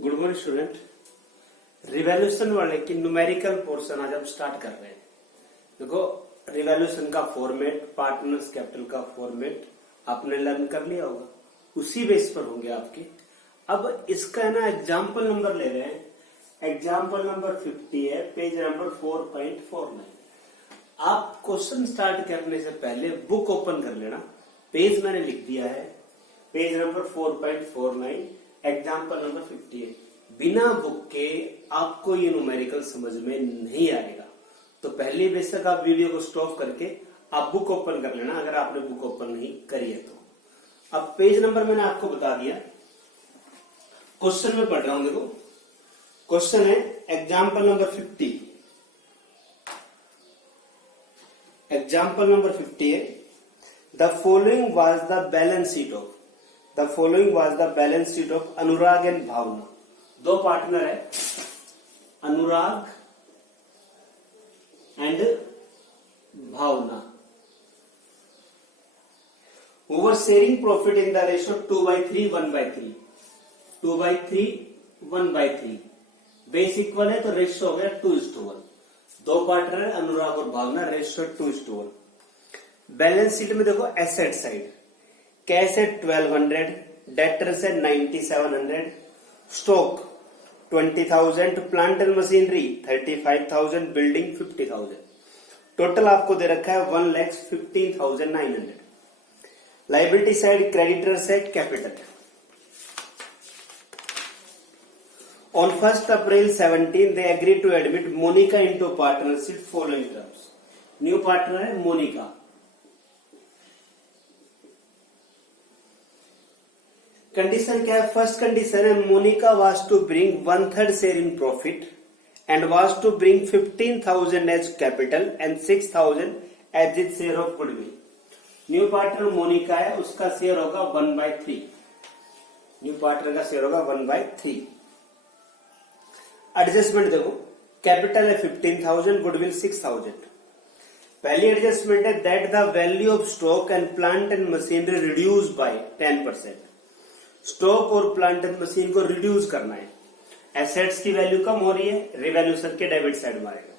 Good morning student. Revaluation वाले की numerical portion आज हम स्टार्ट कर रहे हैं। देखो, रिवैल्यूएशन का फॉर्मेट, पार्टनर्स कैपिटल का फॉर्मेट आपने लर्न कर लिया होगा, उसी बेस पर होंगे आपके। अब इसका है ना एग्जाम्पल नंबर ले रहे हैं। एग्जाम्पल नंबर 50 है, पेज नंबर 4.49। आप क्वेश्चन स्टार्ट करने से पहले बुक ओपन कर लेना। पेज मैंने लिख दिया है, पेज नंबर 4.49, एग्जाम्पल नंबर 50 है। बिना बुक के आपको ये न्यूमेरिकल समझ में नहीं आएगा, तो पहले बेशक आप वीडियो को स्टॉप करके आप बुक ओपन कर लेना, अगर आपने बुक ओपन नहीं करी है तो। अब पेज नंबर मैंने आपको बता दिया, क्वेश्चन में पढ़ रहा हूं। देखो, क्वेश्चन है एग्जाम्पल नंबर 50। एग्जाम्पल नंबर 50 है, the following was the balance sheet of Anurag and Bhavana. दो पार्टनर है, Anurag and Bhavana, who were sharing profit in the ratio 2/3 1/3। 2/3 1/3 base equal है तो रेशियो हो गया 2:1। दो पार्टनर है, अनुराग और भावना, रेशियो 2:1। बैलेंस शीट में देखो, एसेट साइड कैश है 1200, डेटर्स है 9700, stock 20,000, plant and machinery 35,000, building 50,000। Total आपको दे रखा है 1,15,900। लाइबिलिटी साइड क्रेडिटर्स है capital. On 1st April 17, they agreed to admit Monica into partnership following terms. New partner है Monika. Condition क्या है? फर्स्ट कंडीशन है, Monica was to bring 1/3 share in profit and was to bring 15,000 as capital and 6,000 as is share of goodwill. New partner Monica है, उसका share होगा 1/3। New partner का share होगा 1/3। Adjustment देखो, कैपिटल है 15,000, गुडविल 6,000। पहली adjustment है that the value of stock and plant and machinery reduce by 10%। Stock और प्लांट एंड मशीन को रिड्यूस करना है। एसेट्स की वैल्यू कम हो रही है, रिवैल्यूएशन के डेबिट साइड मारेगा।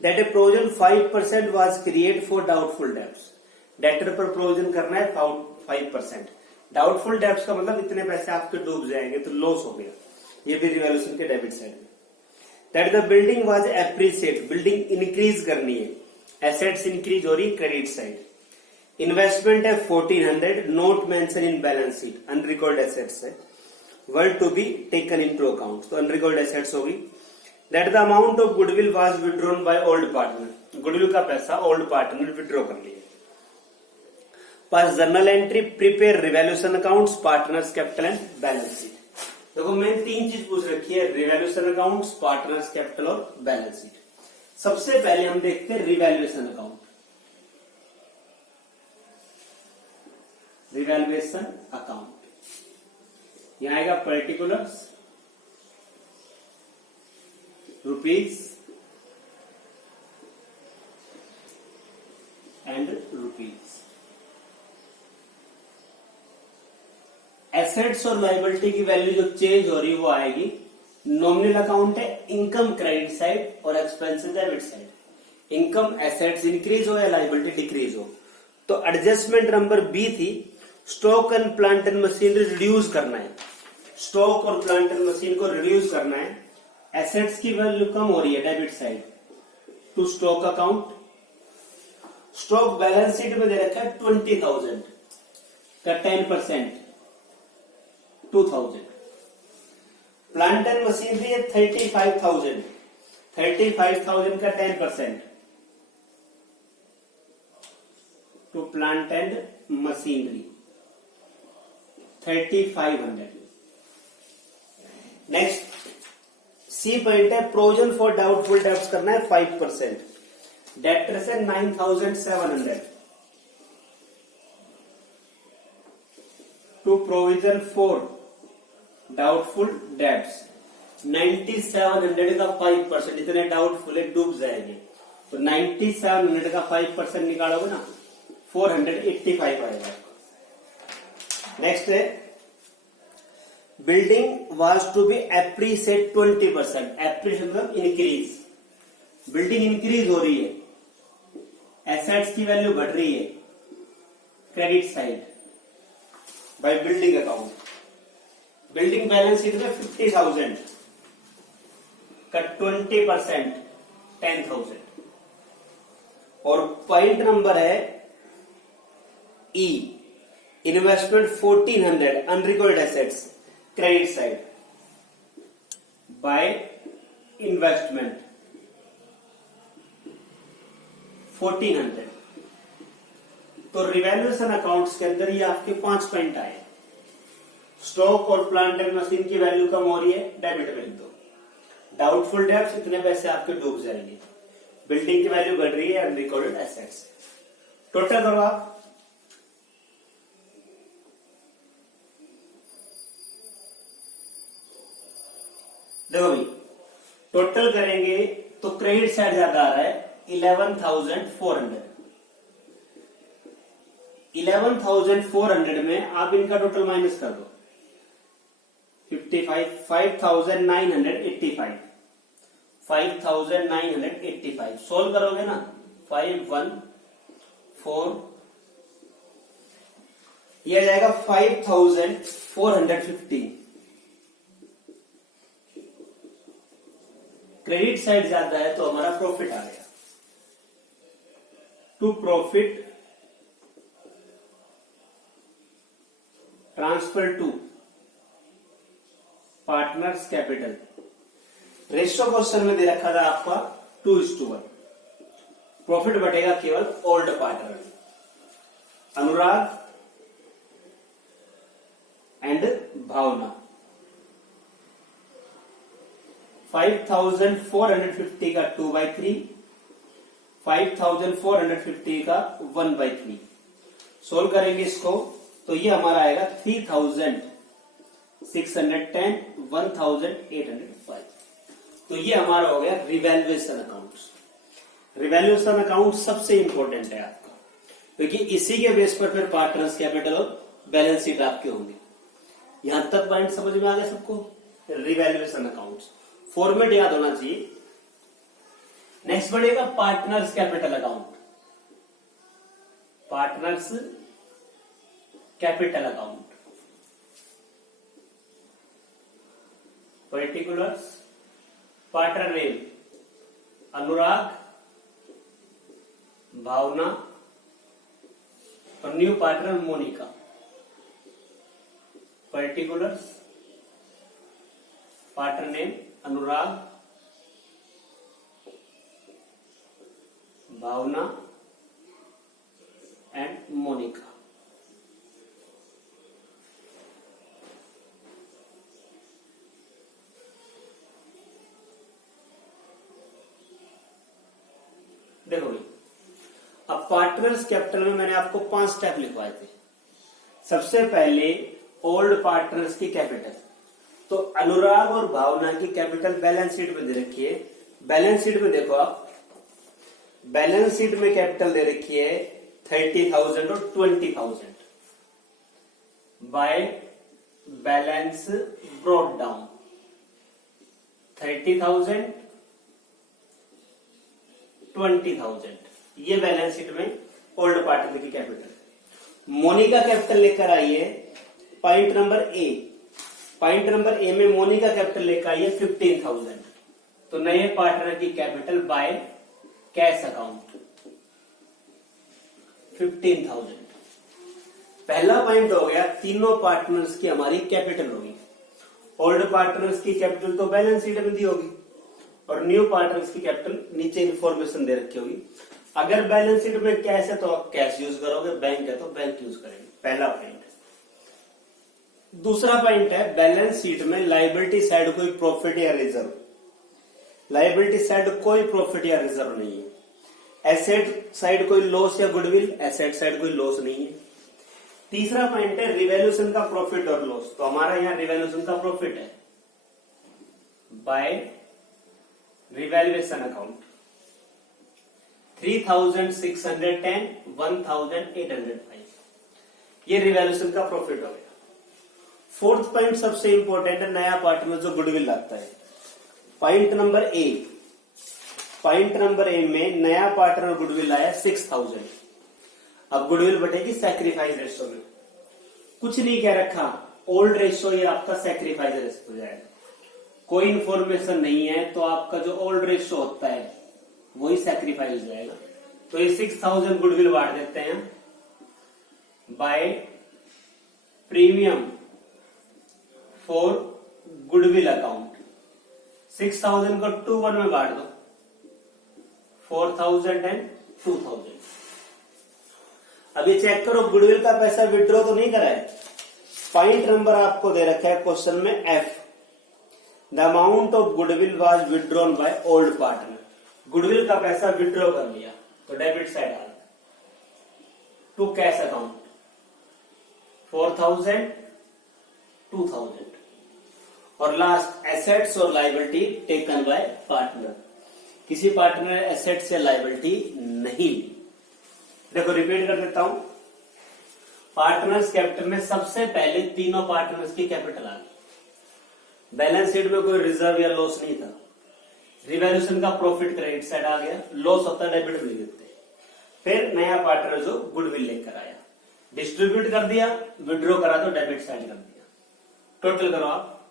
That A provision 5% was create for doubtful debts. Debtor पर प्रोविजन करना है 5%। डाउटफुल डेब्ट्स का मतलब इतने पैसे आपके डूब जाएंगे तो लॉस हो गया, ये भी रिवैल्यूएशन के डेबिट साइड में। That the building was appreciate, building increase करनी है, एसेट्स इंक्रीज हो रही क्रेडिट साइड। इन्वेस्टमेंट है 1400, note mention in balance sheet, unrecorded assets है, were to be taken into account, तो अनरिकॉर्ड एसेट्स होगी। That the amount of goodwill was withdrawn by old partner, goodwill का पैसा old partner withdraw कर लिया। Pass journal entry, prepare revaluation accounts, partners capital and balance sheet. देखो, मैंने तीन चीज पूछ रखी है, रिवैल्यूएशन अकाउंट्स, पार्टनर्स कैपिटल और बैलेंस शीट। सबसे पहले हम देखते हैं रिवैल्यूएशन अकाउंट। रिवैल्यूएशन अकाउंट, यहां आएगा particulars, rupees and rupees. Assets और लायबिलिटी की वैल्यू जो चेंज हो रही है वो आएगी। नॉमिनल अकाउंट है इनकम क्रेडिट साइड और expenses debit side. Income assets increase हो या लायबिलिटी डिक्रीज हो। तो एडजस्टमेंट नंबर बी थी, stock and plant and machinery reduce करना है। स्टॉक और प्लांट एंड मशीन को रिड्यूस करना है। एसेट्स की वैल्यू कम हो रही है debit side, to stock account. Stock balance sheet में दे रखा है 20,000 का 10%, 2,000। प्लांट एंड मशीनरी है 35,000, 35,000 का 10%, to plant and machinery 3,500। Next C point है, प्रोविजन फॉर डाउटफुल डेब्ट्स करना है 5%। डेटर्स है 9,700, to provision for doubtful debts 9,700 का 5%। इतने डाउटफुल है, डूब जाएंगे, तो 9,700 का 5% निकालोगे ना, 485 आएगा। नेक्स्ट है building was to be appreciate 20%, appreciate मतलब इंक्रीज, बिल्डिंग इंक्रीज हो रही है, एसेट्स की वैल्यू बढ़ रही है, credit side by building account, building balance sheet में 50,000 का 20% 10,000, और पॉइंट नंबर है E, investment 1400 unrecorded assets credit side by investment 1400। तो रिवैल्यूएशन अकाउंट्स के अंदर ये आपके 5 पॉइंट आए। स्टॉक और प्लांट एंड मशीन की वैल्यू कम हो रही है, डेबिट में लिख दो। डाउटफुल डेब्ट्स, इतने पैसे आपके डूब जाएंगे। बिल्डिंग की वैल्यू बढ़ रही है, अनरिकॉर्डेड एसेट्स। टोटल करो आप, देखो भाई टोटल करेंगे तो क्रेडिट साइड ज्यादा आ रहा है 11,400। 11,400 में आप इनका टोटल माइनस कर दो 55, 5,985, 5,985 सोल्व करोगे ना, 514 ये आ जाएगा 5,450। क्रेडिट साइड ज्यादा है तो हमारा प्रॉफिट आ गया। To profit transfer to partners capital. Ratio question में दे रखा था आपका 2:1। प्रॉफिट बटेगा केवल old partner, Anurag and Bhavna. 5,450 का 2/3, 5,450 का 1/3। सोल्व करेंगे इसको तो ये हमारा आएगा 3,610, 1,805। तो ये हमारा हो गया रिवैल्यूएशन अकाउंट्स। रिवैल्यूएशन अकाउंट सबसे इंपॉर्टेंट है आपका, क्योंकि इसी के बेस पर फिर पार्टनर्स कैपिटल और बैलेंस शीट आपके होंगे। यहां तक पॉइंट समझ में आ गया सबको? रिवैल्यूएशन अकाउंट्स फॉर्मेट याद होना चाहिए। नेक्स्ट बढ़ेगा partners capital account. Partners capital account, particulars, partner name Anurag, Bhavana और new partner Monika. Particulars, partner name Anurag, Bhavana and Monika. देखो भाई, अब पार्टनर्स कैपिटल में मैंने आपको 5 स्टेप लिखवाए थे। सबसे पहले ओल्ड पार्टनर्स की कैपिटल, तो अनुराग और भावना की कैपिटल बैलेंस शीट में दे रखी है। बैलेंस शीट में देखो आप, बैलेंस शीट में कैपिटल दे रखी है 30,000 और 20,000 बाय बैलेंस ब्रॉट डाउन। 30,000 20,000 ये बैलेंस शीट में ओल्ड पार्टनर की कैपिटल। मोनिका कैपिटल लेकर आई है point number A. Point number A में मोनिका कैपिटल लेकर आई है 15,000। तो नए पार्टनर की कैपिटल बाय कैश अकाउंट 15,000। पहला पॉइंट हो गया, तीनों पार्टनर्स की हमारी कैपिटल होगी। ओल्ड पार्टनर्स की कैपिटल तो बैलेंस शीट में दी होगी और न्यू पार्टनर्स की कैपिटल नीचे इंफॉर्मेशन दे रखी होगी। अगर बैलेंस शीट में कैश है तो आप कैश यूज करोगे, बैंक है तो बैंक यूज करेंगे। पहला पॉइंट। दूसरा पॉइंट है, बैलेंस शीट में लायबिलिटी साइड कोई प्रॉफिट या रिजर्व, लायबिलिटी साइड कोई प्रॉफिट या रिजर्व नहीं है। एसेट साइड कोई लॉस या गुडविल, एसेट साइड कोई लॉस नहीं है। तीसरा पॉइंट है रिवैल्यूएशन का प्रॉफिट और लॉस, तो हमारा यहाँ रिवैल्यूएशन का प्रॉफिट है बाय रिवैल्यूएशन अकाउंट 3,610, 1,805 ये रिवैल्यूएशन का प्रॉफिट हो गया। फोर्थ पॉइंट सबसे इंपॉर्टेंट है, नया पार्टनर जो गुडविल लाता है। पॉइंट नंबर ए में नया पार्टनर गुडविल लाया 6000। अब गुडविल बटेगी सैक्रिफाइस रेशो में, कुछ नहीं कह रखा, ओल्ड रेशो ये आपका सैक्रिफाइस रेशो हो जाएगा। कोई इंफॉर्मेशन नहीं है तो आपका जो ओल्ड रेशो होता है वही सैक्रिफाइस हो जाएगा। तो ये 6000 गुडविल बांट देते हैं by premium for goodwill account. 6000 को 2 1 में बांट दो, 4000 एंड 2000। अभी चेक करो गुडविल का पैसा विड्रॉ तो नहीं करा है। पॉइंट नंबर आपको दे रखा है क्वेश्चन में F, the amount of goodwill was withdrawn by old partner. Goodwill का पैसा विड्रॉ कर लिया तो डेबिट साइड आ टू कैश अकाउंट 4000 2000 और लास्ट एसेट्स और लायबिलिटी टेकन बाय पार्टनर। किसी पार्टनर ने एसेट्स या लायबिलिटी नहीं ली। देखो रिपीट कर देता हूं, पार्टनर्स कैपिटल में सबसे पहले तीनों पार्टनर्स की कैपिटल आ गई। बैलेंस शीट में कोई रिजर्व या लॉस नहीं था। रिवैल्यूएशन का प्रॉफिट क्रेडिट साइड आ गया, लॉस होता है डेबिट में देते। फिर नया पार्टनर जो गुडविल लेकर आया, डिस्ट्रीब्यूट कर दिया, विड्रॉ करा तो डेबिट साइड कर दिया। टोटल करो आप,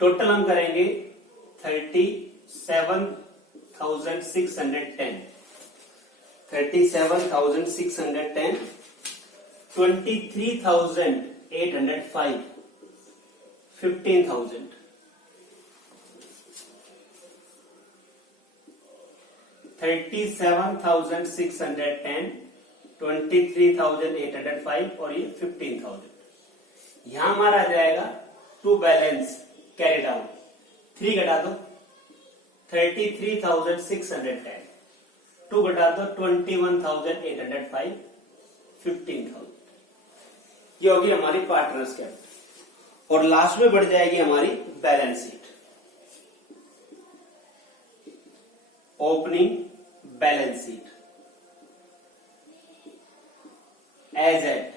टोटल हम करेंगे 37,610 37,610 23,805 15,000 37,610 23,805 और ये 15,000। यहां हमारा आ जाएगा टू बैलेंस कैरी डाउन 3 घटा दो 33,610, 2 घटा दो 21,805 15,000। ये होगी हमारी पार्टनर्स कैपिटल और लास्ट में बढ़ जाएगी हमारी balance sheet. Opening balance sheet as at,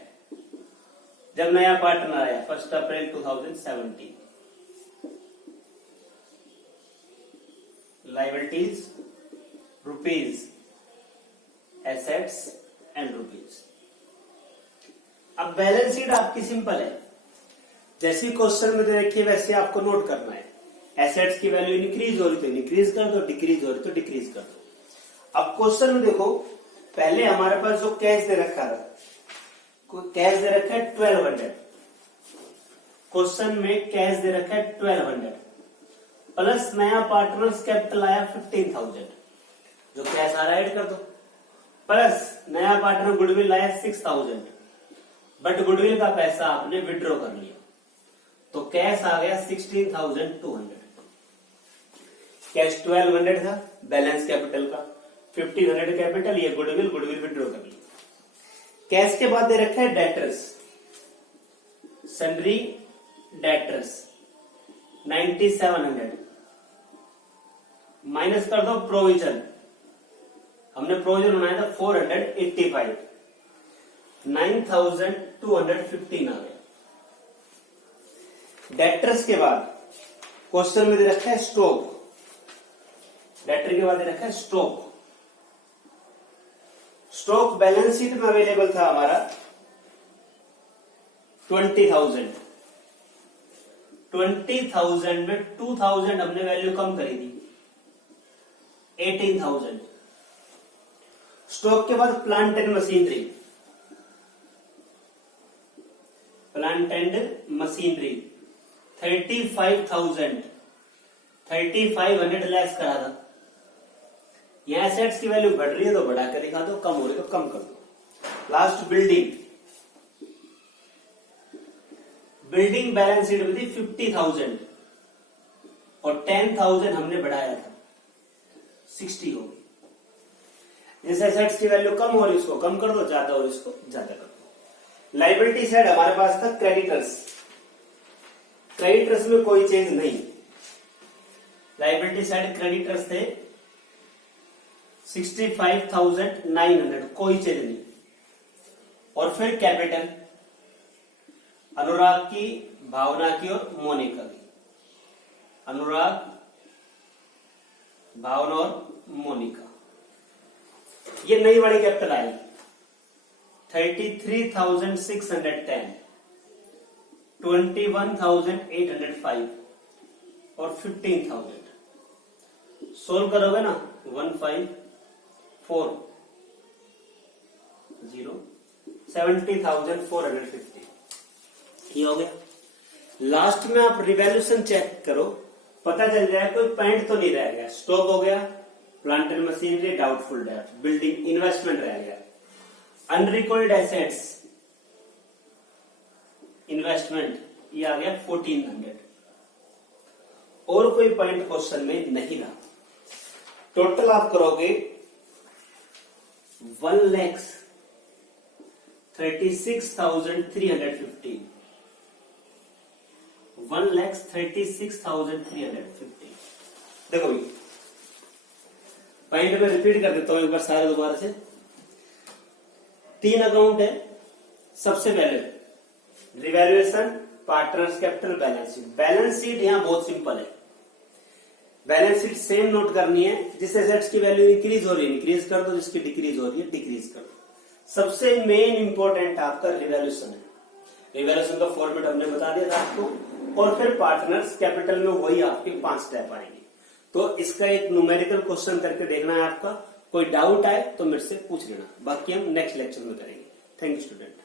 जब नया पार्टनर आया 1 April 2017, liabilities rupees, assets and rupees. अब बैलेंस शीट आपकी सिंपल है, जैसी क्वेश्चन में दे रखी है वैसे आपको नोट करना है। एसेट्स की वैल्यू इंक्रीज हो रही तो इंक्रीज कर दो, डिक्रीज हो रही तो डिक्रीज कर दो। अब क्वेश्चन में देखो, पहले हमारे पास जो कैश दे रखा था, कैश दे रखा है 1200। क्वेश्चन में कैश दे रखा है 1200 प्लस नया पार्टनर्स कैपिटल आया 15,000, जो कैश आ रहा है ऐड कर दो, प्लस नया पार्टनर गुडविल लाया 6,000, बट गुडविल का पैसा आपने विड्रॉ कर लिया तो कैश आ गया 16,200। कैश 1200 था बैलेंस कैपिटल का, 1500 कैपिटल, ये गुडविल विड्रॉ कर लिया। कैश के बाद दे रखा है डेटर्स, सन्ड्री डेटर्स 9700 माइनस कर दो प्रोविजन, हमने प्रोविजन बनाया था 485, 9,215 आ गया। डेटर्स के बाद क्वेश्चन में दे रखा है स्टॉक, डेटर के बाद दे रखा है स्टॉक। स्टॉक बैलेंस शीट में अवेलेबल था हमारा 20,000। 20,000 में 2,000 हमने वैल्यू कम करी थी 18,000। स्टॉक के बाद plant and machinery, plant and machinery 35,000, 3,500 less करा था। यहां एसेट्स की वैल्यू बढ़ रही है तो बढ़ा के दिखा दो, कम हो रही है तो कम कर दो। Last building, building balance sheet में थी 50,000 और 10,000 हमने बढ़ाया था 60 हो गई। जिस एसेट्स की वैल्यू कम हो रही है उसको कम कर दो, ज्यादा हो रही है उसको ज्यादा कर दो। लायबिलिटी साइड हमारे पास था क्रेडिटर्स, क्रेडिटर्स में कोई चेंज नहीं। लायबिलिटी साइड क्रेडिटर्स थे 65,900, कोई चेंज नहीं। और फिर कैपिटल, अनुराग की, भावना की और मोनिका की। अनुराग, भावना और मोनिका, ये नई वाली कैपिटल आएगी 33,610, 21,805 और 15,000। सोल्व करोगे ना 154 70,450, ये हो गया। लास्ट में आप रिवैल्यूएशन चेक करो, पता चल जाए कोई पॉइंट तो नहीं रह गया। स्टॉक हो गया, plant and machinery doubtful debt, building investment रह गया, अनरिकॉर्डेड एसेट्स इन्वेस्टमेंट ये आ गया 1400, और कोई पॉइंट क्वेश्चन में नहीं रहा। टोटल आप करोगे 1,36,350, 1,36,350। देखो भाई पॉइंट में रिपीट कर देता हूं एक बार सारे दोबारा से। 3 अकाउंट है। सबसे पहले revaluation, partners capital, balance sheet. Balance sheet यहां बहुत सिंपल है। बैलेंस शीट सेम नोट करनी है, जिस एसेट्स की वैल्यू इंक्रीज हो रही है इंक्रीज कर दो, जिसकी डिक्रीज हो रही है डिक्रीज कर दो। सबसे मेन इंपॉर्टेंट आपका रिवैल्यूएशन है। रिवैल्यूएशन का फॉर्मेट हमने बता दिया था आपको, और फिर पार्टनर्स कैपिटल में वही आपके 5 स्टेप आएंगे। तो इसका एक न्यूमेरिकल क्वेश्चन करके देखना है आपका। कोई डाउट आए तो मेरे से पूछ लेना, बाकी हम नेक्स्ट लेक्चर में करेंगे। Thank you student.